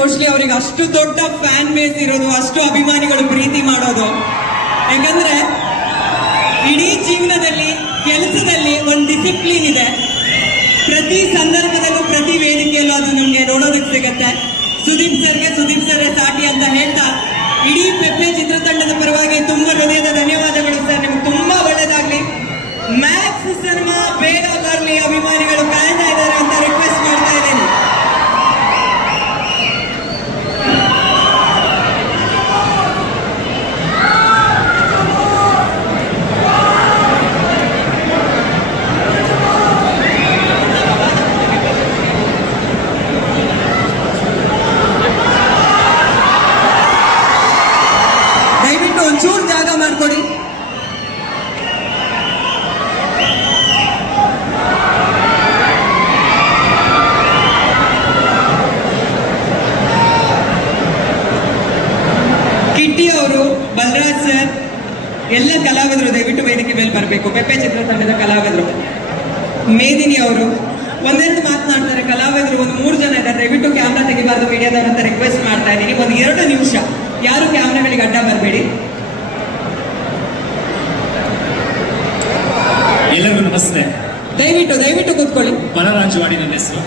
Mostly ಅವ್ರಿಗೆ ಅಷ್ಟು ದೊಡ್ಡ ಫ್ಯಾನ್ ಬೇಸ್ ಇರೋದು, ಅಷ್ಟು ಅಭಿಮಾನಿಗಳು ಪ್ರೀತಿ ಮಾಡೋದು. ಯಾಕಂದ್ರೆ ಇಡೀ ಜೀವನದಲ್ಲಿ ಕೆಲಸದಲ್ಲಿ ಒಂದು ಡಿಸಿಪ್ಲಿನ್ ಇದೆ. ಪ್ರತಿ ಸಂದರ್ಭದಲ್ಲೂ ಪ್ರತಿ ವೇದಿಕೆಯಲ್ಲೂ ಅದು ನಮ್ಗೆ ನೋಡೋದಕ್ಕೆ ಸಿಗತ್ತೆ. ಸುದೀಪ್ ಸರ್ರೇ ಸಾಟಿ ಅಂತ ಹೇಳ್ತಾ ಇಡೀ ಪೆಪ್ಪೆ ಚಿತ್ರತಂಡದ ಪರವಾಗಿ ತುಂಬಾ ಹೃದಯದ ಧನ್ಯವಾದಗಳು ಸರ್. ನಿಮ್ಗೆ ತುಂಬಾ ಒಳ್ಳೇದಾಗ್ಲಿ. ಮ್ಯಾಕ್ಸ್ ಸಿನಿಮಾ ಬೇಗ ಬರ್ಲಿ, ಅಭಿಮಾನಿಗಳು ಕಾಯ್ತಾ ಇದ್ದಾರೆ ಅಂತ ರಿಕ್ವೆಸ್ಟ್ ಮಾಡ್ತಾ ಇದ್ದೀನಿ. ದಯವಿಟ್ಟು ಒಂಚೂರು ಜಾಗ ಮಾಡ್ಕೊಡಿ. ಕಿಟ್ಟಿ ಅವರು, ಬಲರಾಜ್ ಸರ್, ಎಲ್ಲ ಕಲಾವಿದರು ದಯವಿಟ್ಟು ವೇದಿಕೆ ಮೇಲೆ ಬರಬೇಕು. ಪೆಪ್ಪೆ ಚಿತ್ರತಂಡದ ಕಲಾವಿದರು. ಮೇದಿನಿ ಅವರು ಒಂದೆರಡು ಮಾತನಾಡ್ತಾರೆ. ಕಲಾವಿದರು ಒಂದು 3 ಜನ ಇದ್ದಾರೆ. ದಯವಿಟ್ಟು ಕ್ಯಾಮ್ರಾ ತೆಗಿಬಾರ್ದು ಮೀಡಿಯಾದವ್ರ ಅಂತ ರಿಕ್ವೆಸ್ಟ್ ಮಾಡ್ತಾ ಇದ್ದೀನಿ. ಒಂದು 2 ನಿಮಿಷ ಯಾರು ಕ್ಯಾಮ್ರಾಗಳಿಗೆ ಅಡ್ಡ ಬರಬೇಡಿ. ಎಲ್ಲರಿಗೂ ನಮಸ್ತೆ. ದಯವಿಟ್ಟು ಕೂತ್ಕೊಳ್ಳಿ. ಬಲರಾಜ್ ವಾಡಿ ನನ್ನ ಹೆಸರು.